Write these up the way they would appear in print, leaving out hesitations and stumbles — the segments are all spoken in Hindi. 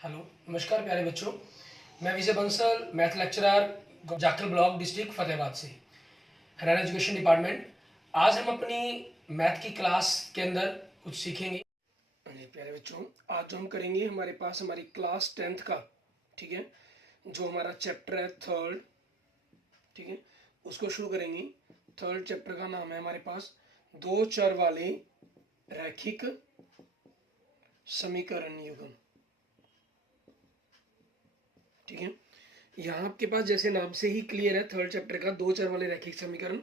हेलो, नमस्कार प्यारे बच्चों। मैं Vijay Bansal, math lecturer, Jakhal block, district Fatehabad से, हरियाणा एजुकेशन डिपार्टमेंट। आज हम अपनी मैथ की क्लास के अंदर कुछ सीखेंगे। जी प्यारे बच्चों, आज जो हम करेंगे हमारे पास हमारी क्लास 10th का, ठीक है, जो हमारा चैप्टर है थर्ड, ठीक है, उसको शुरू करेंगे। थर्ड चैप्टर का नाम है हमारे पास दो चर वाले रैखिक समीकरण युग्म, ठीक है। यहाँ आपके पास जैसे नाम से ही क्लियर है, थर्ड चैप्टर का दो चर वाले रैखिक समीकरण।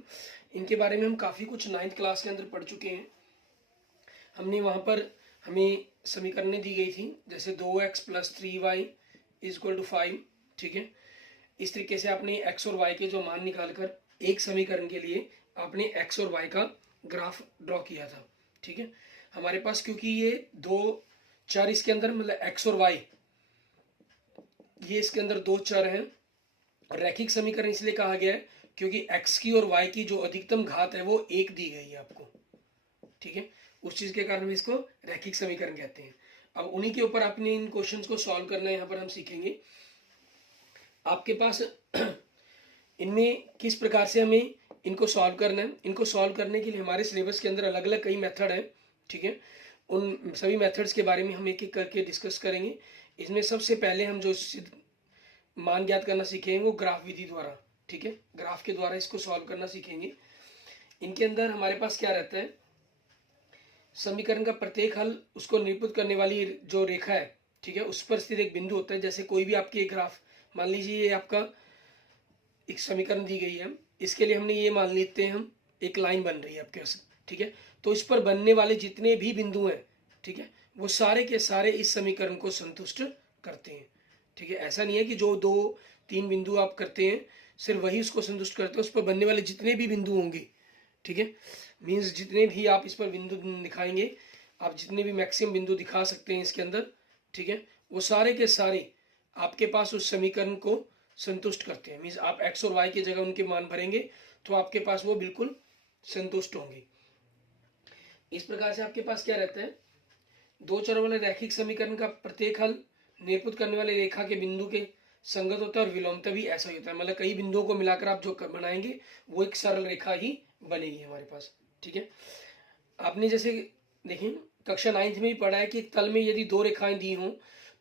इनके बारे में हम काफ़ी कुछ 9th क्लास के अंदर पढ़ चुके हैं। हमने वहाँ पर हमें समीकरणें दी गई थी, जैसे 2x + 3y = 5, ठीक है। इस तरीके से आपने x और y के जो मान निकालकर एक समीकरण के लिए आपने x और y का ग्राफ ड्रॉ किया था, ठीक है। हमारे पास क्योंकि ये दो चर इसके अंदर, मतलब x और y, ये इसके अंदर दो चर हैं। रैखिक समीकरण इसलिए कहा गया है क्योंकि x की और y की जो अधिकतम घात है वो एक दी गई है आपको, ठीक है। उस चीज के कारण इसको रैखिक समीकरण कहते हैं। अब उन्हीं के ऊपर आपने इन क्वेश्चंस को सॉल्व करना है। यहाँ पर हम सीखेंगे आपके पास इनमें किस प्रकार से हमें इनको सॉल्व करना है। इनको सॉल्व करने के लिए हमारे सिलेबस के अंदर अलग अलग कई मेथड है, ठीक है। उन सभी मेथड्स के बारे में हम एक एक करके डिस्कस करेंगे। इसमें सबसे पहले हम जो मान ज्ञात करना सीखेंगे वो ग्राफ विधि द्वारा, ठीक है। ग्राफ के द्वारा इसको सॉल्व करना सीखेंगे। इनके अंदर हमारे पास क्या रहता है, समीकरण का प्रत्येक हल उसको निरूपित करने वाली जो रेखा है, ठीक है, उस पर स्थित एक बिंदु होता है। जैसे कोई भी आपकी एक ग्राफ, मान लीजिए ये आपका एक समीकरण दी गई है, इसके लिए हमने ये मान लेते हैं हम, एक लाइन बन रही है आपके पास, ठीक है। तो इस पर बनने वाले जितने भी बिंदु हैं, ठीक है, वो सारे के सारे इस समीकरण को संतुष्ट करते हैं, ठीक है। ऐसा नहीं है कि जो दो तीन बिंदु आप करते हैं सिर्फ वही उसको संतुष्ट करते हैं, उस पर बनने वाले जितने भी बिंदु होंगे, ठीक है, मीन्स जितने भी आप इस पर बिंदु दिखाएंगे, आप जितने भी मैक्सिमम बिंदु दिखा सकते हैं इसके अंदर, ठीक है, वो सारे के सारे आपके पास उस समीकरण को संतुष्ट करते हैं। मीन्स आप x और y की जगह उनके मान भरेंगे तो आपके पास वो बिल्कुल संतुष्ट होंगे। इस प्रकार से आपके पास क्या रहता है, दो चरों वाले रैखिक समीकरण का प्रत्येक हल निरूपित करने वाले रेखा के बिंदु के संगत होता है, और विलोमता भी ऐसा ही होता है। मतलब कई बिंदुओं को मिलाकर आप जो बनाएंगे वो एक सरल रेखा ही बनेगी हमारे पास, ठीक है। आपने जैसे देखिए कक्षा 9th में भी पढ़ा है कि एक तल में यदि दो रेखाएं दी हों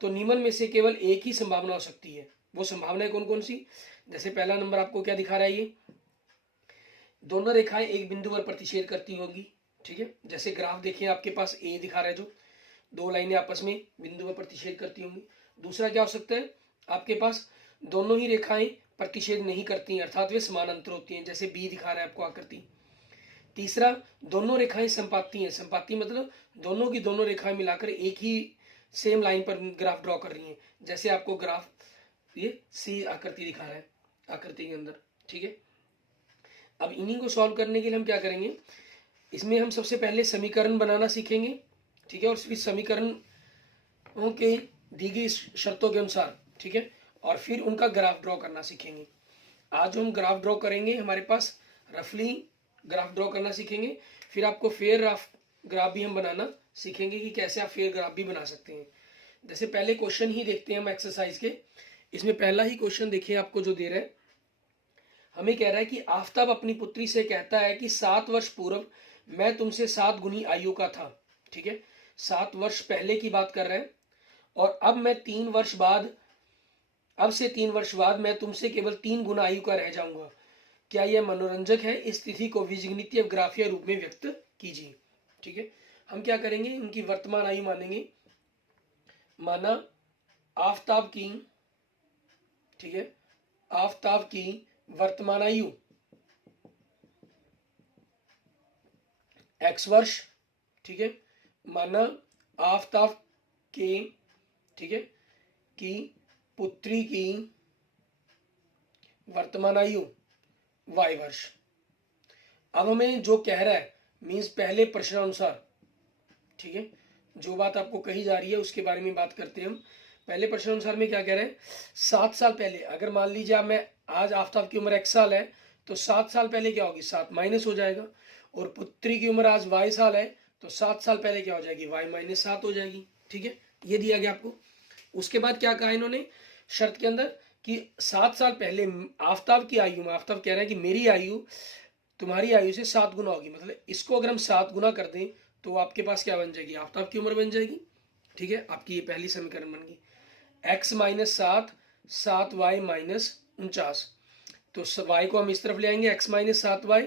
तो निम्न में से केवल एक ही संभावना हो सकती है। वो संभावनाएं कौन कौन सी, जैसे पहला नंबर आपको क्या दिखा रहा है, ये दोनों रेखाएं एक बिंदु पर प्रतिच्छेद करती होंगी, ठीक है। जैसे ग्राफ देखिए आपके पास ए दिखा रहा है, जो दो लाइनें आपस में बिंदु पर प्रतिच्छेद करती होंगी। दूसरा क्या हो सकता है, आपके पास दोनों ही रेखाएं प्रतिच्छेद नहीं करती हैं, अर्थात वे समानांतर होती हैं, जैसे बी दिखा रहा है आपको आकृति। तीसरा, दोनों रेखाएं संपाती हैं। संपाती मतलब दोनों की दोनों रेखाएं मिलाकर एक ही सेम लाइन पर ग्राफ ड्रॉ कर रही हैं, जैसे आपको ग्राफ ये सी आकृति दिखा रहा है आकृति के अंदर, ठीक है। अब इन्हीं को सॉल्व करने के लिए हम क्या करेंगे, इसमें हम सबसे पहले समीकरण बनाना सीखेंगे, ठीक है, और फिर समीकरण के दी गई शर्तों के अनुसार, ठीक है, और फिर उनका ग्राफ ड्रॉ करना सीखेंगे। आज हम ग्राफ ड्रॉ करेंगे, हमारे पास रफली ग्राफ ड्रॉ करना सीखेंगे। फिर आपको फेयर ग्राफ भी हम बनाना सीखेंगे कि कैसे आप फेयर ग्राफ भी बना सकते हैं। जैसे पहले क्वेश्चन ही देखते हैं हम एक्सरसाइज के। इसमें पहला ही क्वेश्चन देखिए आपको जो दे रहा है, हमें कह रहा है कि आफताब अपनी पुत्री से कहता है कि 7 वर्ष पूर्व मैं तुमसे 7 गुनी आयु का था, ठीक है, 7 वर्ष पहले की बात कर रहे हैं, और अब से 3 वर्ष बाद मैं तुमसे केवल 3 गुना आयु का रह जाऊंगा। क्या यह मनोरंजक है? इस स्थिति को बीजगणितीय ग्राफीय रूप में व्यक्त कीजिए, ठीक है। हम क्या करेंगे, उनकी वर्तमान आयु मानेंगे, माना आफताब की, ठीक है, आफताब की वर्तमान आयु x वर्ष, ठीक है, माना आफताब के, ठीक है, की पुत्री की वर्तमान आयु y वर्ष। अब हमें जो कह रहा है, मीन्स पहले प्रश्नानुसार, ठीक है, जो बात आपको कही जा रही है उसके बारे में बात करते हैं हम। पहले प्रश्नानुसार में क्या कह रहे हैं, 7 साल पहले, अगर मान लीजिए आप मैं आज आफताब की उम्र x साल है तो 7 साल पहले क्या होगी, 7 माइनस हो जाएगा, और पुत्री की उम्र आज y साल है तो 7 साल पहले क्या हो जाएगी, y - 7 हो जाएगी, ठीक है। ये दिया गया आपको। उसके बाद क्या कहा इन्होंने शर्त के अंदर कि 7 साल पहले आफ्ताब की आयु में, आफ्ताब कह रहा है कि मेरी आयु तुम्हारी आयु से 7 गुना होगी, मतलब इसको अगर हम 7 गुना कर दें तो आपके पास क्या बन जाएगी, आफ्ताब की उम्र बन जाएगी। ठीक है, आपकी ये पहली समीकरण बन गई। x माइनस 7 माइनस 49, तो y को हम इस तरफ ले आएंगे, x माइनस 7y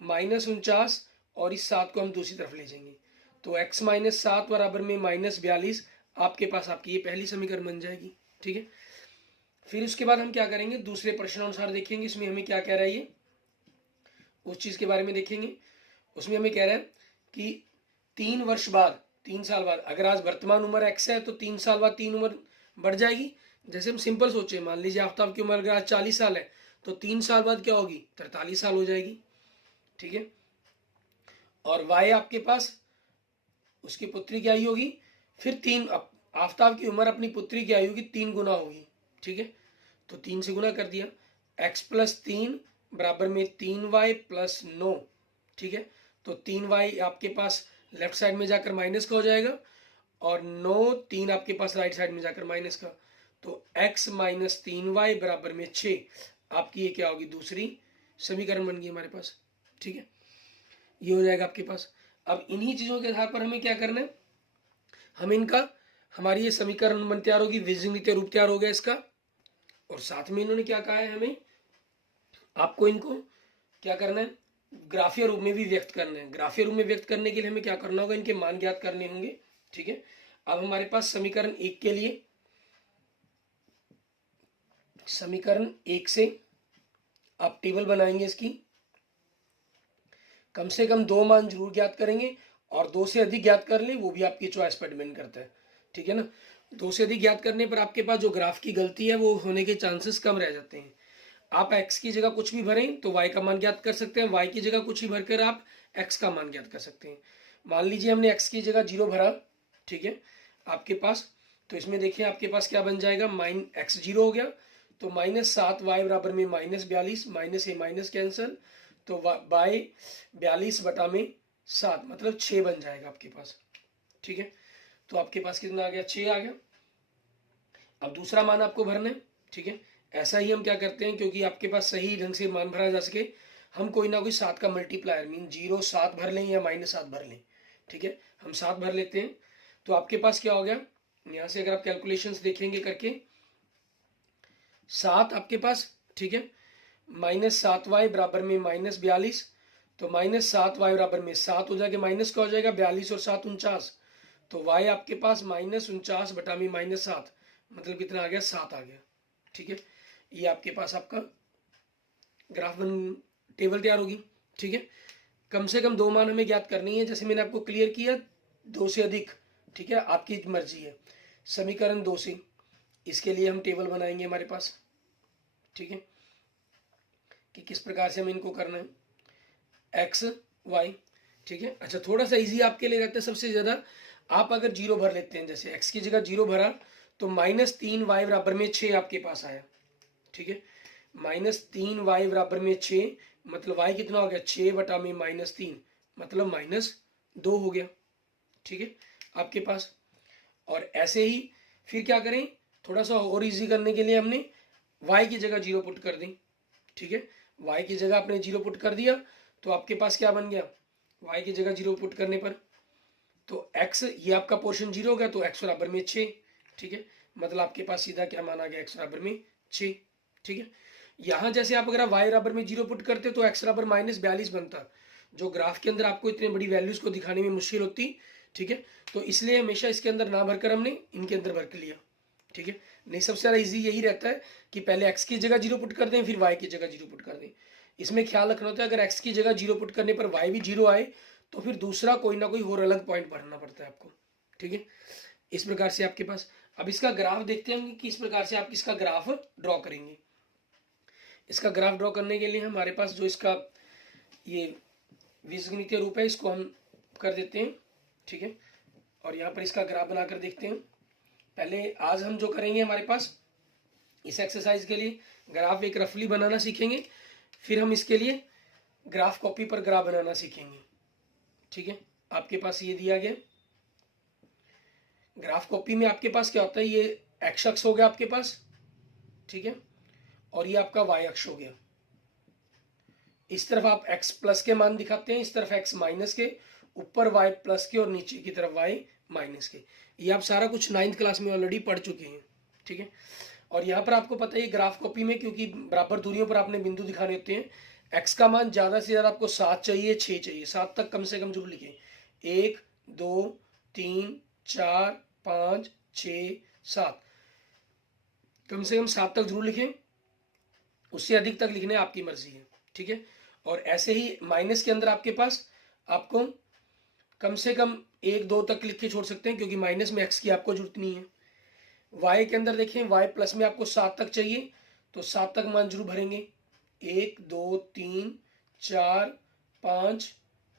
माइनस 49, और इस 7 को हम दूसरी तरफ ले जाएंगे, तो x माइनस 7 बराबर में माइनस 42, आपके पास आपकी ये पहली समीकरण बन जाएगी। ठीक है, फिर उसके बाद हम क्या करेंगे, दूसरे प्रश्न अनुसार देखेंगे इसमें हमें क्या कह रहा है, ये उस चीज के बारे में देखेंगे। उसमें हमें कह रहा है कि 3 वर्ष बाद, 3 साल बाद, अगर आज वर्तमान उम्र x है तो 3 साल बाद 3 उम्र बढ़ जाएगी। जैसे हम सिंपल सोचे, मान लीजिए आफ्ताब की उम्र अगर आज 40 साल है तो 3 साल बाद क्या होगी, 43 साल हो जाएगी। ठीक है, और y आपके पास उसकी पुत्री की आयु होगी, फिर 3, आफ्ताब की उम्र अपनी पुत्री की आयु की 3 गुना होगी। ठीक है, तो 3 से गुना कर दिया, x प्लस 3 बराबर में 3y प्लस 9। ठीक है, तो 3y आपके पास लेफ्ट साइड में जाकर माइनस का हो जाएगा, और 9 3 आपके पास राइट साइड में जाकर माइनस का, तो x माइनस 3y बराबर में 6, आपकी ये क्या होगी, दूसरी समीकरण बन गई हमारे पास। ठीक है, ये हो जाएगा आपके पास। अब इन्हीं चीजों के आधार पर हमें क्या करना है, हम इनका, हमारी ये समीकरण बन तैयार होगी, बीजगणितीय रूप तैयार हो गया इसका, और साथ में इन्होंने क्या कहा है, हमें आपको इनको क्या करना है, ग्राफीय रूप में भी व्यक्त करना है। ग्राफीय रूप में व्यक्त करने के लिए हमें क्या करना होगा, इनके मान ज्ञात करने होंगे। ठीक है, अब हमारे पास समीकरण 1 के लिए, समीकरण 1 से आप टेबल बनाएंगे, इसकी कम से कम 2 मान जरूर ज्ञात करेंगे, और 2 से अधिक ज्ञात कर लें वो भी आपकी चॉइस पर डिपेंड करता है। ठीक है ना, 2 से अधिक ज्ञात करने पर आपके पास जो ग्राफ की गलती है वो होने के चांसेस कम रह जाते हैं। आप x की जगह कुछ भी भरें तो y का मान ज्ञात कर सकते हैं, y की जगह कुछ भी भरकर आप x का मान ज्ञात कर सकते हैं। मान लीजिए हमने x की जगह 0 भरा, ठीक है, आपके पास, तो इसमें देखिए आपके पास क्या बन जाएगा, x 0 हो गया, तो माइनस 7y बराबर में माइनस 42, माइनस ए माइनस कैंसल, तो y 42 बटा में 7 मतलब 6 बन जाएगा आपके पास। ठीक है, तो आपके पास कितना आ गया, 6 आ गया। अब दूसरा मान आपको भरना है। ठीक है, ऐसा ही हम क्या करते हैं, क्योंकि आपके पास सही ढंग से मान भरा जा सके, हम कोई ना कोई 7 का मल्टीप्लायर मीन 0 7 भर लें या माइनस 7 भर लें। ठीक है, हम 7 भर लेते हैं, तो आपके पास क्या हो गया, यहाँ से अगर आप कैलकुलेशंस देखेंगे करके, 7 आपके पास, ठीक है, माइनस 7y बराबर में माइनस 42, तो माइनस 7y बराबर में 7 हो जाएगा, माइनस का हो जाएगा 42 और 7 49, तो y आपके पास माइनस 49 बटा में माइनस 7 मतलब कितना आ गया, 7 आ गया। ठीक है, ये आपके पास आपका ग्राफ बन, टेबल तैयार होगी। ठीक है, कम से कम 2 मान हमें ज्ञात करनी है, जैसे मैंने आपको क्लियर किया, 2 से अधिक। ठीक है, आपकी मर्जी है। समीकरण 2 से, इसके लिए हम टेबल बनाएंगे हमारे पास। ठीक है, कि किस प्रकार से हमें इनको करना है, एक्स वाई। ठीक है, अच्छा थोड़ा सा इजी आपके लिए रहता है सबसे ज़्यादा, आप अगर 0 भर लेते हैं, जैसे x की जगह 0 भरा तो -3y बराबर में 6 आपके पास आया। ठीक है, -3y बराबर में 6 मतलब y कितना हो गया, 6 बटा में -3 मतलब -2 हो गया। ठीक है, आपके पास, और ऐसे ही फिर क्या करें, थोड़ा सा और इजी करने के लिए हमने y की जगह 0 पुट कर दें। ठीक है, y की जगह आपने 0 पुट कर दिया, तो आपके पास क्या बन गया, y की जगह 0 पुट करने पर तो x, ये आपका पोर्शन 0 हो गया, तो x बराबर में 6। ठीक है, मतलब आपके पास सीधा क्या मान आ गया, x बराबर में 6। ठीक है, यहाँ जैसे आप अगर y बराबर में 0 पुट करते तो x बराबर -42 बनता, जो ग्राफ के अंदर आपको इतने बड़ी वैल्यूज को दिखाने में मुश्किल होती। ठीक है, तो इसलिए हमेशा इसके अंदर ना भरकर हमने इनके अंदर भर के लिया। ठीक है, नहीं सबसे ज़्यादा इजी यही रहता है कि पहले x की जगह 0 पुट कर दें, फिर y की जगह 0 पुट कर दें। इसमें ख्याल रखना होता है, अगर x की जगह 0 पुट करने पर y भी 0 आए तो फिर दूसरा कोई ना कोई और अलग पॉइंट भरना पड़ता है आपको। ठीक है, इस प्रकार से आपके पास, अब इसका ग्राफ देखते हैं कि इस प्रकार से आप इसका ग्राफ ड्रॉ करेंगे। इसका ग्राफ ड्रॉ करने के लिए हमारे पास जो इसका ये बीजगणितीय रूप है, इसको हम कर देते हैं। ठीक है, और यहाँ पर इसका ग्राफ बनाकर देखते हैं। पहले आज हम जो करेंगे, हमारे पास इस एक्सरसाइज के लिए ग्राफ एक रफली बनाना सीखेंगे, फिर हम इसके लिए ग्राफ कॉपी पर ग्राफ बनाना सीखेंगे। ठीक है, आपके पास ये दिया गया ग्राफ कॉपी में आपके पास क्या होता है, ये एक्स अक्ष हो गया आपके पास, ठीक है, और ये आपका वाई अक्ष हो गया। इस तरफ आप x प्लस के मान दिखाते हैं, इस तरफ x माइनस के, ऊपर y प्लस के और नीचे की तरफ y माइनस के। ये आप सारा कुछ 9th क्लास में ऑलरेडी पढ़ चुके हैं, ठीक है। और यहाँ पर आपको पता है ग्राफ कॉपी में, क्योंकि बराबर दूरियों पर आपने बिंदु दिखाने होते हैं, x का मान ज़्यादा से ज़्यादा आपको 7 चाहिए, 6 चाहिए, 7 तक कम से कम जरूर लिखें। 1 2 3 4 5 6 7, कम से कम 7 तक जरूर लिखें, उससे अधिक तक लिखने आपकी मर्जी है, ठीक है। और ऐसे ही माइनस के अंदर आपके पास आपको कम से कम 1 2 तक लिख के छोड़ सकते हैं, क्योंकि माइनस में x की आपको जरूरत नहीं है। y के अंदर देखें, y प्लस में आपको 7 तक चाहिए, तो 7 तक मान जरूर भरेंगे। 1 2 3 4 5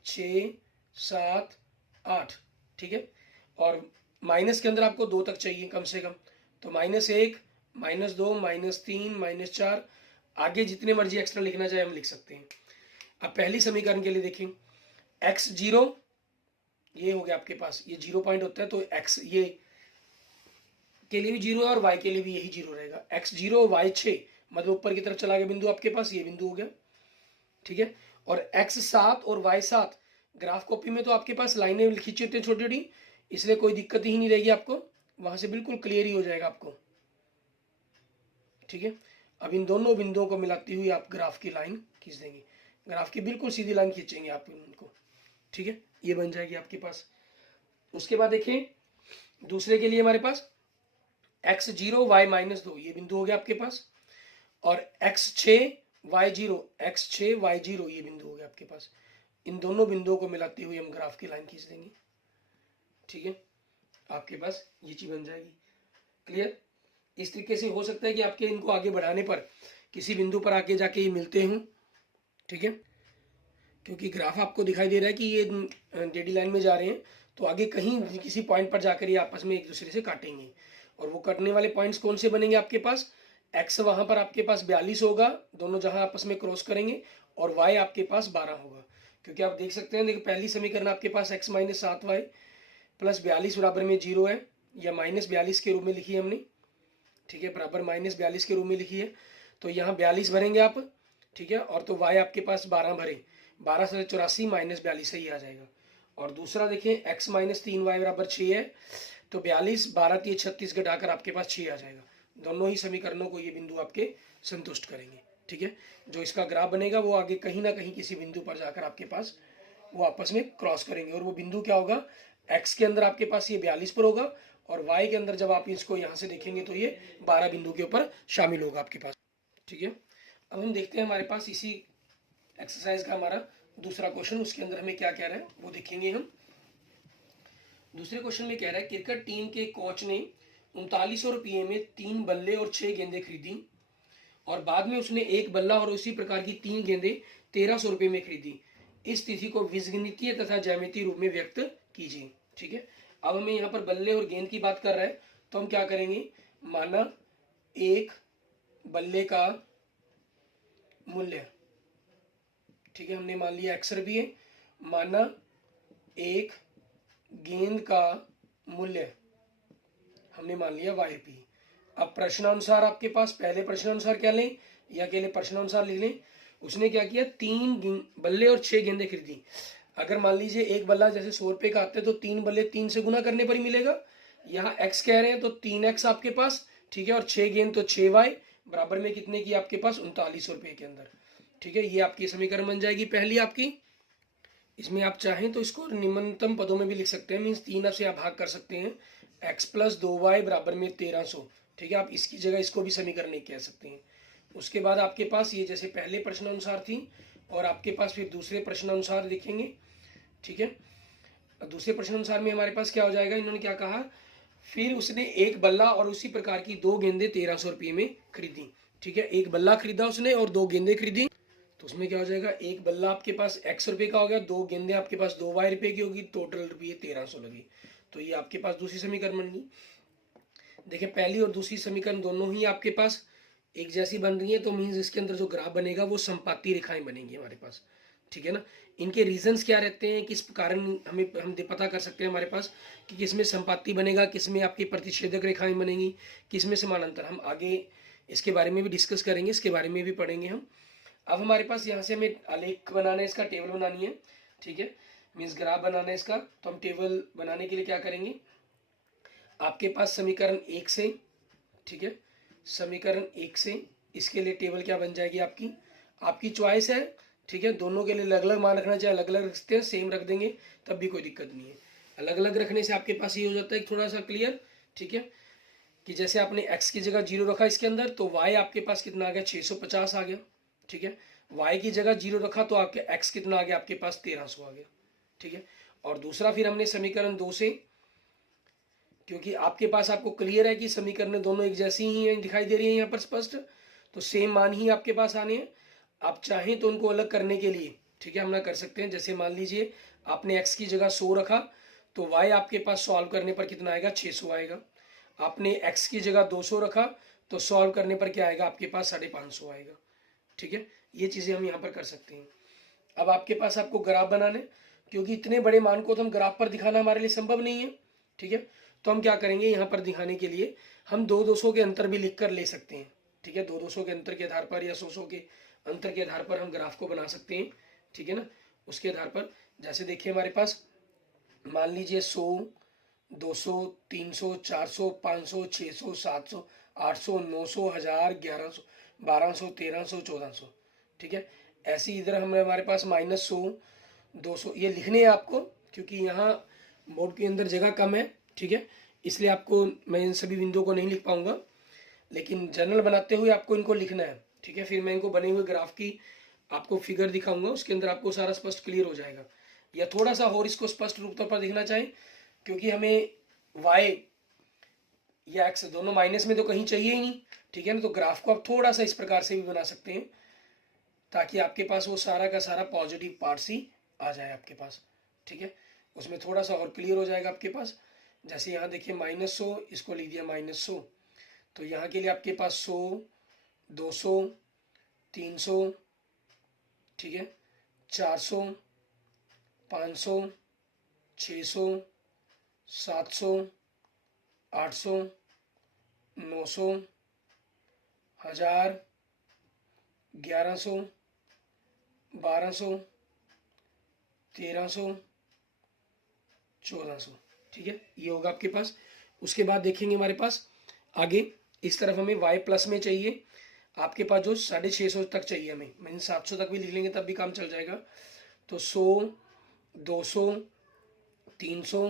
6 7 8, ठीक है। और माइनस के अंदर आपको 2 तक चाहिए कम से कम, तो -1 -2 -3 -4, आगे जितने मर्जी एक्स्ट्रा लिखना चाहे हम लिख सकते हैं। अब पहली समीकरण के लिए देखें, x0 ये हो गया आपके पास, ये 0 पॉइंट होता है, तो x ये के लिए भी 0 है और y के लिए भी यही 0 रहेगा। x0 y6 मतलब ऊपर की तरफ चला गया बिंदु आपके पास, ये बिंदु हो गया, ठीक है। और x7 और y7 ग्राफ कॉपी में तो आपके पास लाइनें खींची होती हैं छोटी छोटी, इसलिए कोई दिक्कत ही नहीं रहेगी आपको, वहां से बिल्कुल क्लियर ही हो जाएगा आपको, ठीक है। अब इन दोनों बिंदुओं को मिलाती हुई आप ग्राफ की लाइन खींच देंगे, ग्राफ की बिल्कुल सीधी लाइन खींचेंगे आप उनको, ठीक है, ये बन जाएगी आपके पास। उसके बाद देखें दूसरे के लिए हमारे पास x0 y-2 ये बिंदु हो गया आपके पास, और x6 y0 ये बिंदु हो गया आपके पास। इन दोनों बिंदुओं को मिलाते हुए हम ग्राफ की लाइन खींच देंगे, ठीक है, आपके पास ये चीज बन जाएगी। क्लियर? इस तरीके से हो सकता है कि आपके इनको आगे बढ़ाने पर किसी बिंदु पर आगे जाके ये मिलते हों, ठीक है, क्योंकि ग्राफ आपको दिखाई दे रहा है कि ये डेडी लाइन में जा रहे हैं, तो आगे कहीं किसी पॉइंट पर जाकर ये आपस में एक दूसरे से काटेंगे। और वो कटने वाले पॉइंट्स कौन से बनेंगे आपके पास, x वहां पर आपके पास 42 होगा, दोनों जहां आपस में क्रॉस करेंगे, और y आपके पास 12 होगा, क्योंकि आप देख सकते हैं, देखिए पहली समीकरण आपके पास x - 7y + 42 बराबर में 0 है, या -42 के रूप में लिखी है हमने, ठीक है, बराबर -42 के रूप में लिखी है, तो यहाँ 42 भरेंगे आप, ठीक है, और तो y आपके पास 12 भरे, 12 से 84 -42 ही आ जाएगा। और दूसरा देखिए x - 3y बराबर 6 है, तो 42 12 3 36 घटाकर आपके पास 6 आ जाएगा। दोनों ही समीकरणों को ये बिंदु आपके संतुष्ट करेंगे, ठीक है। जो इसका ग्राफ बनेगा वो आगे कहीं ना कहीं किसी बिंदु पर जाकर आपके पास वो आपस में क्रॉस करेंगे, और वो बिंदु क्या होगा, x के अंदर आपके पास ये 42 पर होगा, और y के अंदर जब आप इसको यहाँ से देखेंगे तो ये 12 बिंदु के ऊपर शामिल होगा आपके पास, ठीक है। अब हम देखते हैं हमारे पास इसी एक्सरसाइज का हमारा दूसरा क्वेश्चन, उसके अंदर हमें क्या कह रहा है वो देखेंगे हम। दूसरे क्वेश्चन में कह रहा है क्रिकेट टीम के कोच ने 3900 रुपये में 3 बल्ले और 6 गेंदें खरीदी, और बाद में उसने एक बल्ला और उसी प्रकार की 3 गेंदें 1300 रुपये में खरीदी। इस तिथि को बीजगणितीय तथा ज्यामितीय रूप में व्यक्त कीजिए, ठीक है। अब हमें यहाँ पर बल्ले और गेंद की बात कर रहा है, तो हम क्या करेंगे, माना एक बल्ले का मूल्य, ठीक है, हमने मान लिया x रुपये, माना एक गेंद का मूल्य हमने मान लिया y रुपये। अब प्रश्नानुसार आपके पास पहले प्रश्नानुसार क्या लें या अकेले प्रश्नानुसार लिख लें। उसने क्या किया, 3 बल्ले और 6 गेंदें खरीदी। अगर मान लीजिए एक बल्ला जैसे 100 रुपये का आता है, तो 3 बल्ले 3 से गुना करने पर ही मिलेगा। यहाँ x कह रहे हैं तो 3x आपके पास, ठीक है, और 6 गेंद तो 6y बराबर में कितने की आपके पास 3900 रुपये के अंदर, ठीक है। ये आपकी समीकरण बन जाएगी पहली आपकी। इसमें आप चाहें तो इसको निम्नतम पदों में भी लिख सकते हैं, मीन्स 3 से आप भाग कर सकते हैं, x + 2y बराबर में 1300, ठीक है। आप इसकी जगह इसको भी समीकरण एक कह सकते हैं। उसके बाद आपके पास ये जैसे पहले प्रश्न अनुसार थी, और आपके पास फिर दूसरे प्रश्न अनुसार देखेंगे, ठीक है। दूसरे प्रश्न अनुसार में हमारे पास क्या हो जाएगा, इन्होंने क्या कहा, फिर उसने एक बल्ला और उसी प्रकार की 2 गेंदें 1300 रुपये में खरीदी, ठीक है। एक बल्ला खरीदा उसने और 2 गेंदें खरीदी, तो उसमें क्या हो जाएगा, एक बल्ला आपके पास x रुपये का हो गया, 2 गेंदें आपके पास 2y रुपये की होगी, टोटल रुपये 1300 लगी। तो ये आपके पास दूसरी समीकरण बन गई। देखिए पहली और दूसरी समीकरण दोनों ही आपके पास एक जैसी बन रही है, तो मीन्स इसके अंदर जो ग्राफ बनेगा वो संपाती रेखाएं बनेंगी हमारे पास, ठीक है ना। इनके रीजंस क्या रहते हैं, किस कारण हम पता कर सकते हैं हमारे पास कि किस में संपाती बनेगा, किस में आपकी प्रतिच्छेदक रेखाएं बनेंगी, किस में समानांतर। हम आगे इसके बारे में भी डिस्कस करेंगे, इसके बारे में भी पढ़ेंगे हम। अब हमारे पास यहाँ से हमें आलेख बनाना है, इसका टेबल बनानी है, ठीक है, मीन्स ग्राफ बनाना है इसका। तो हम टेबल बनाने के लिए क्या करेंगे, आपके पास समीकरण 1 से, ठीक है, समीकरण 1 से इसके लिए टेबल क्या बन जाएगी आपकी, आपकी चॉइस है, ठीक है। दोनों के लिए अलग अलग मान रखना चाहिए, अलग अलग रखते हैं, सेम रख देंगे तब भी कोई दिक्कत नहीं है। अलग अलग रखने से आपके पास ये हो जाता है थोड़ा सा क्लियर, ठीक है, कि जैसे आपने x की जगह 0 रखा इसके अंदर, तो y आपके पास कितना आ गया, 650 आ गया, ठीक है। y की जगह 0 रखा तो आपके x कितना आ गया, आपके पास 1300 आ गया, ठीक है। और दूसरा फिर हमने समीकरण 2 से, क्योंकि आपके पास आपको क्लियर है कि समीकरण दोनों एक जैसी ही हैं, दिखाई दे रही है यहाँ पर स्पष्ट, तो सेम मान ही आपके पास आने हैं। आप चाहें तो उनको अलग करने के लिए, ठीक है, हम ना कर सकते हैं। जैसे मान लीजिए आपने x की जगह 100 रखा तो y आपके पास सॉल्व करने पर कितना आएगा, 600 आएगा। आपने x की जगह 200 रखा तो सॉल्व करने पर क्या आएगा, आपके पास 550 आएगा, ठीक है। ये चीज़ें हम यहाँ पर कर सकते हैं। अब आपके पास आपको ग्राफ बनाने, क्योंकि इतने बड़े मान को तो हम ग्राफ पर दिखाना हमारे लिए संभव नहीं है, ठीक है। तो हम क्या करेंगे, यहाँ पर दिखाने के लिए हम 200 के अंतर भी लिख कर ले सकते हैं, ठीक है। 200 के अंतर के आधार पर या 100 के अंतर के आधार पर हम ग्राफ को बना सकते हैं, ठीक है ना। उसके आधार पर जैसे देखिए हमारे पास मान लीजिए 100, 200, 300, 400, 500, 600, 700, 800, 900, 1000, 1100, 1200, 1300, 1400, ठीक है। ऐसे इधर हमारे पास -100, 200 ये लिखने हैं आपको, क्योंकि यहाँ बोर्ड के अंदर जगह कम है, ठीक है, इसलिए आपको मैं इन सभी बिंदुओं को नहीं लिख पाऊंगा, लेकिन जनरल बनाते हुए आपको इनको लिखना है, ठीक है। फिर मैं इनको बने हुए ग्राफ की आपको फिगर दिखाऊंगा, उसके अंदर आपको सारा स्पष्ट क्लियर हो जाएगा। या थोड़ा सा और इसको स्पष्ट रूप पर दिखना चाहिए, क्योंकि हमें y या x दोनों माइनस में तो कहीं चाहिए ही नहीं, ठीक है ना। तो ग्राफ को आप थोड़ा सा इस प्रकार से भी बना सकते हैं, ताकि आपके पास वो सारा का सारा पॉजिटिव पार्ट्स ही आ जाए आपके पास, ठीक है। उसमें थोड़ा सा और क्लियर हो जाएगा आपके पास। जैसे यहाँ देखिए -100, इसको लिख दिया -100, तो यहाँ के लिए आपके पास 100, 200, 300, ठीक है, 400, 500, 600, 700, 800, 900, 1000, 1100, 1200, 1300, 1400, ठीक है, ये होगा आपके पास। उसके बाद देखेंगे हमारे पास आगे इस तरफ हमें y प्लस में चाहिए, आपके पास जो 650 तक चाहिए हमें, मीन 700 तक भी लिख लेंगे तब भी काम चल जाएगा। तो 100, 200, 300,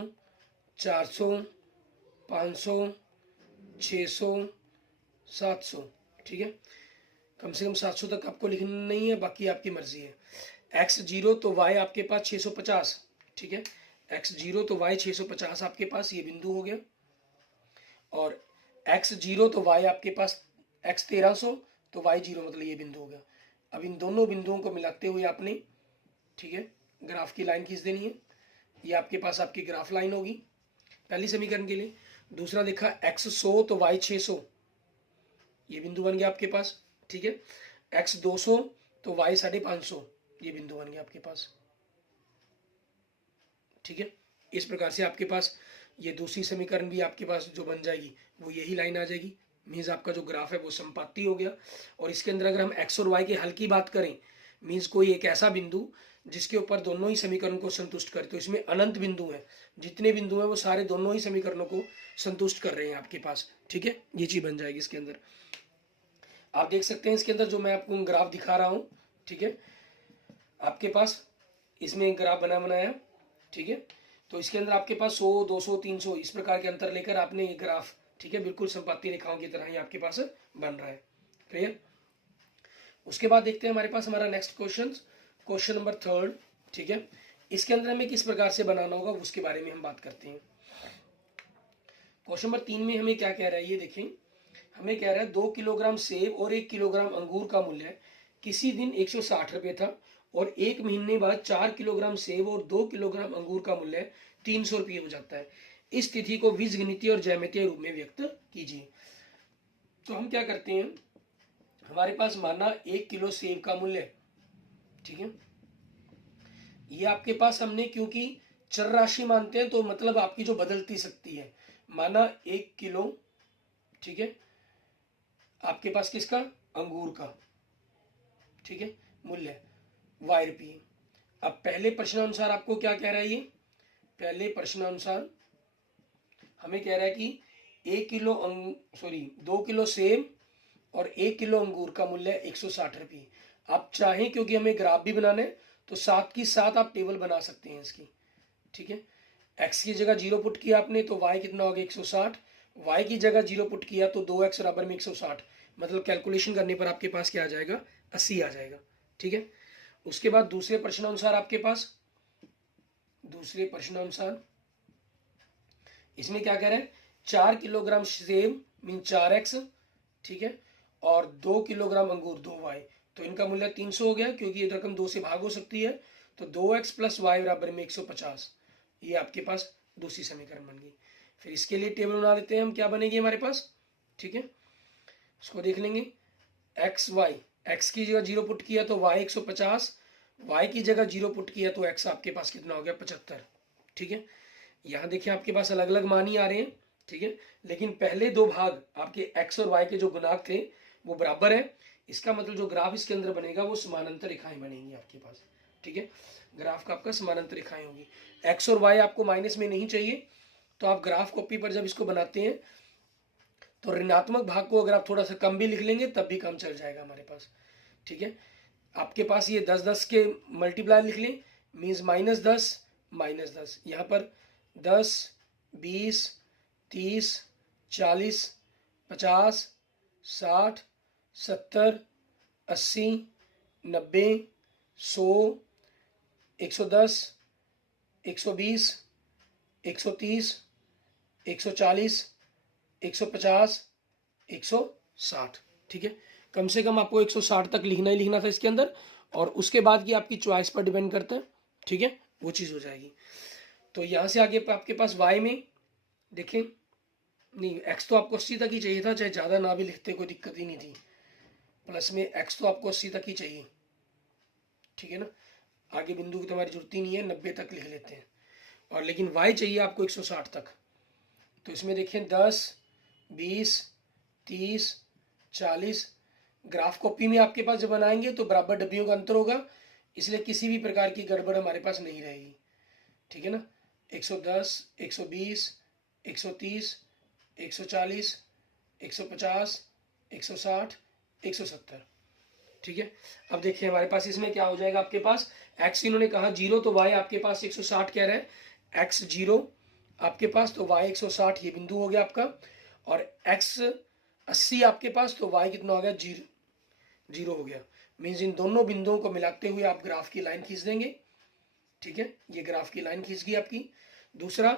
400, 500, 600, 700, ठीक है। कम से कम 700 तक आपको लिखना नहीं है, बाकी आपकी मर्जी है। x0 तो y आपके पास 650, ठीक है, x0 तो y 650 आपके पास ये बिंदु हो गया, और x0 तो y आपके पास x 1300 तो y0 मतलब ये बिंदु हो गया। अब इन दोनों बिंदुओं को मिलाते हुए आपने, ठीक है, ग्राफ की लाइन खींच देनी है। ये आपके पास आपकी ग्राफ लाइन होगी पहली समीकरण के लिए। दूसरा देखा x 100 तो y 600, ये बिंदु बन गया आपके पास, ठीक है। x 200 तो y 550, ये बिंदु बन गया आपके पास, ठीक है। इस प्रकार से आपके पास ये दूसरी समीकरण भी आपके पास जो बन जाएगी वो यही लाइन आ जाएगी, मीन्स आपका जो ग्राफ है वो संपाती हो गया। और इसके अंदर अगर हम x और y के हल की बात करें, मीन्स कोई एक ऐसा बिंदु जिसके ऊपर दोनों ही समीकरण को संतुष्ट करे, तो इसमें अनंत बिंदु हैं, जितने बिंदु हैं वो सारे दोनों ही समीकरणों को संतुष्ट कर रहे हैं आपके पास, ठीक है। ये चीज बन जाएगी इसके अंदर। आप देख सकते हैं इसके अंदर जो मैं आपको ग्राफ दिखा रहा हूँ, ठीक है, आपके पास इसमें ग्राफ बनाया, ठीक है। तो इसके अंदर आपके पास 100, 200, 300 इस प्रकार के अंतर लेकर आपने ये ग्राफ, ठीक है, बिल्कुल संपाती रेखाओं की तरह ही आपके पास बन रहा है, क्लियर। उसके बाद देखते हैं हमारे पास हमारा नेक्स्ट क्वेश्चन नंबर 3, ठीक है। इसके अंदर हमें किस प्रकार से बनाना होगा उसके बारे में हम बात करते हैं। क्वेश्चन नंबर 3 में हमें क्या कह रहा है, ये देखें, हमें कह रहा है 2 किलोग्राम सेब और 1 किलोग्राम अंगूर का मूल्य किसी दिन 160 रुपये था, और 1 महीने बाद 4 किलोग्राम सेब और 2 किलोग्राम अंगूर का मूल्य 300 रुपये हो जाता है। इस तिथि को बीजगणितीय और ज्यामितीय रूप में व्यक्त कीजिए। तो हम क्या करते हैं, हमारे पास माना 1 किलो सेब का मूल्य, ठीक है, ये आपके पास हमने क्योंकि चर राशि मानते हैं तो मतलब आपकी जो बदलती सकती है, माना 1 किलो, ठीक है, आपके पास किसका, अंगूर का, ठीक है, मूल्य वाई रुपये। अब पहले प्रश्नानुसार आपको क्या कह रहा है, ये पहले प्रश्नानुसार हमें कह रहा है कि 2 किलो सेब और 1 किलो अंगूर का मूल्य 160 रुपये। आप चाहें, क्योंकि हमें ग्राफ भी बनाना है, तो साथ की साथ आप टेबल बना सकते हैं इसकी, ठीक है। एक्स की जगह 0 पुट किया आपने तो वाई कितना हो गया 160, वाई की जगह 0 पुट किया तो 2x बराबर में 160, मतलब कैलकुलेशन करने पर आपके पास क्या आ जाएगा, 80 आ जाएगा, ठीक है। उसके बाद दूसरे प्रश्नानुसार आपके पास, दूसरे प्रश्नानुसार इसमें क्या कह रहे हैं, 4 किलोग्राम सेब मीन 4x, ठीक है, और 2 किलोग्राम अंगूर 2y, तो इनका मूल्य 300 हो गया, क्योंकि ये रकम 2 से भाग हो सकती है, तो 2x प्लस वाई बराबर में 150, ये आपके पास दूसरी समीकरण बन गई। फिर इसके लिए टेबल बना देते हैं हम, क्या बनेगी हमारे पास, ठीक है, इसको देख लेंगे। एक्स वाई, एक्स की जगह 0 पुट किया तो वाई 150, वाई की जगह 0 पुट किया तो एक्स आपके पास कितना हो गया 75, ठीक है। यहाँ देखिए आपके पास अलग अलग मान ही आ रहे हैं, ठीक है, लेकिन पहले दो भाग आपके एक्स और वाई के जो गुणांक थे वो बराबर है, इसका मतलब जो ग्राफ इसके अंदर बनेगा वो समानांतर रेखाएं बनेंगी आपके पास, ठीक है, ग्राफ का आपका समानांतर रेखाएं होगी। एक्स और वाई आपको माइनस में नहीं चाहिए, तो आप ग्राफ कॉपी पर जब इसको बनाते हैं तो ऋणात्मक भाग को अगर आप थोड़ा सा कम भी लिख लेंगे तब भी काम चल जाएगा हमारे पास, ठीक है। आपके पास ये 10-10 के मल्टीप्लाई लिख लें, मीन्स -10 यहाँ पर 10, 20, 30, 40, 50, 60, 70, 80, 90, 100, 110, 120, 130, 140, 150, 160, ठीक है। कम से कम आपको 160 तक लिखना ही लिखना था इसके अंदर, और उसके बाद की आपकी चॉइस पर डिपेंड करता है, ठीक है, वो चीज़ हो जाएगी। तो यहाँ से आगे आपके पास वाई में देखें, नहीं एक्स तो आपको 80 तक ही चाहिए था, चाहे ज़्यादा ना भी लिखते कोई दिक्कत ही नहीं थी, प्लस में एक्स तो आपको 80 तक ही चाहिए, ठीक है ना, आगे बिंदु की तो हमारी जरूरत ही नहीं है, 90 तक लिख लेते हैं, और लेकिन वाई चाहिए आपको 160 तक। तो इसमें देखें 10, 20, 30, 40, ग्राफ कॉपी में आपके पास जब बनाएंगे तो बराबर डब्बियों का अंतर होगा, इसलिए किसी भी प्रकार की गड़बड़ हमारे पास नहीं रहेगी, ठीक है ना। 110, 120, 130, 140, 150, 160, 170, ठीक है। अब देखिए हमारे पास इसमें क्या हो जाएगा, आपके पास x इन्होंने कहा 0 तो y आपके पास 160 कह रहे हैं, x 0 आपके पास तो y 160 ये बिंदु हो गया आपका, और x 80 आपके पास तो y कितना हो गया 0 हो गया, मीन्स इन दोनों बिंदुओं को मिलाते हुए आप ग्राफ की लाइन खींच देंगे, ठीक है, ये ग्राफ की लाइन खींच गई आपकी। दूसरा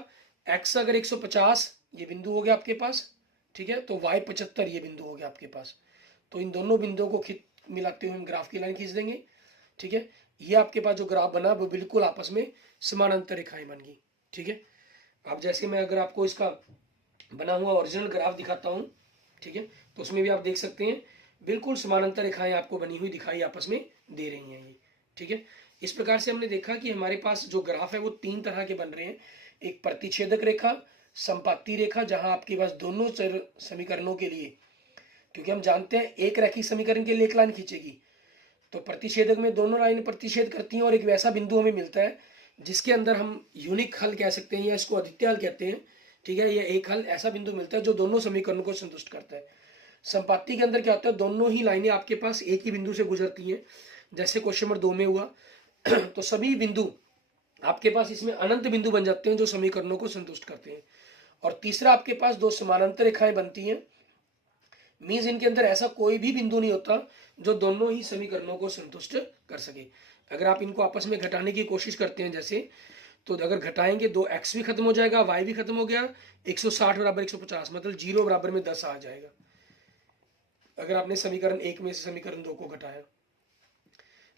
x अगर 150 ये बिंदु हो गया आपके पास, ठीक है, तो y 75 ये बिंदु हो गया आपके पास, तो इन दोनों बिंदुओं को मिलाते हुए हम ग्राफ की लाइन खींच देंगे, ठीक है। ये आपके पास जो ग्राफ बना वो बिल्कुल आपस में समानांतर रेखाएं बन गई, ठीक है। अब जैसे मैं अगर आपको इसका बना हुआ ओरिजिनल ग्राफ दिखाता हूँ, ठीक है, तो उसमें भी आप देख सकते हैं बिल्कुल समानांतर रेखाएं आपको बनी हुई दिखाई आपस में दे रही हैं ये, ठीक है। इस प्रकार से हमने देखा कि हमारे पास जो ग्राफ है वो 3 तरह के बन रहे हैं, एक प्रतिच्छेदक रेखा, संपाती रेखा, जहां आपके पास दोनों समीकरणों के लिए, क्योंकि हम जानते हैं एक रैखिक समीकरण के लिए एक लाइन खींचेगी, तो प्रतिच्छेदक में दोनों लाइन प्रतिच्छेद करती हैं और एक वैसा बिंदु हमें मिलता है जिसके अंदर हम यूनिक हल कह सकते हैं या इसको अद्वितीय हल कहते हैं, ठीक है। यह एक हल ऐसा बिंदु मिलता है जो दोनों समीकरणों को संतुष्ट करता है। संपाती के अंदर क्या होता है, दोनों ही लाइनें आपके पास एक ही बिंदु से गुजरती हैं, जैसे क्वेश्चन नंबर 2 में हुआ तो सभी बिंदु आपके पास इसमें अनंत बिंदु बन जाते हैं जो समीकरणों को संतुष्ट करते हैं। और तीसरा आपके पास दो समानांतर रेखाएं बनती हैं, मीन्स इनके अंदर ऐसा कोई भी बिंदु नहीं होता जो दोनों ही समीकरणों को संतुष्ट कर सके। अगर आप इनको आपस में घटाने की कोशिश करते हैं जैसे, तो अगर घटाएंगे 2x भी खत्म हो जाएगा, y भी खत्म हो गया, 160 बराबर 150, मतलब 0 बराबर में 10 आ जाएगा अगर आपने समीकरण 1 में से समीकरण 2 को घटाया।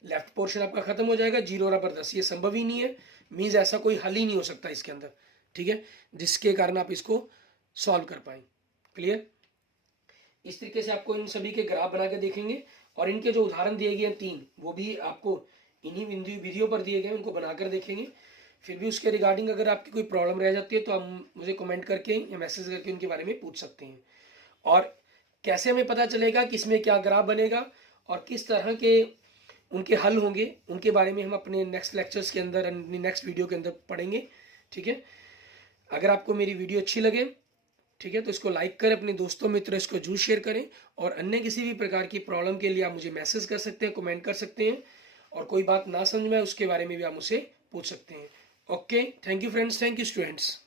लेफ्ट पोर्शन आपका खत्म हो जाएगा, 0 बराबर 10, ये संभव ही नहीं है, मीन्स ऐसा कोई हल ही नहीं हो सकता इसके अंदर, ठीक है, जिसके कारण आप इसको सॉल्व कर पाए। क्लियर। इस तरीके से आपको इन सभी के ग्राफ बना के देखेंगे, और इनके जो उदाहरण दिए गए हैं 3 वो भी आपको इन्हीं वीडियो पर दिए गए उनको बनाकर देखेंगे। फिर भी उसके रिगार्डिंग अगर आपकी कोई प्रॉब्लम रह जाती है तो आप मुझे कमेंट करके या मैसेज करके उनके बारे में पूछ सकते हैं। और कैसे हमें पता चलेगा कि इसमें क्या ग्राफ बनेगा और किस तरह के उनके हल होंगे, उनके बारे में हम अपने नेक्स्ट लेक्चर्स के अंदर, अपनी नेक्स्ट वीडियो के अंदर पढ़ेंगे। ठीक है, अगर आपको मेरी वीडियो अच्छी लगे, ठीक है, तो इसको लाइक करें, अपने दोस्तों मित्रों इसको जरूर शेयर करें। और अन्य किसी भी प्रकार की प्रॉब्लम के लिए आप मुझे मैसेज कर सकते हैं, कमेंट कर सकते हैं, और कोई बात ना समझ में उसके बारे में भी आप मुझसे पूछ सकते हैं। Okay, thank you friends, thank you students.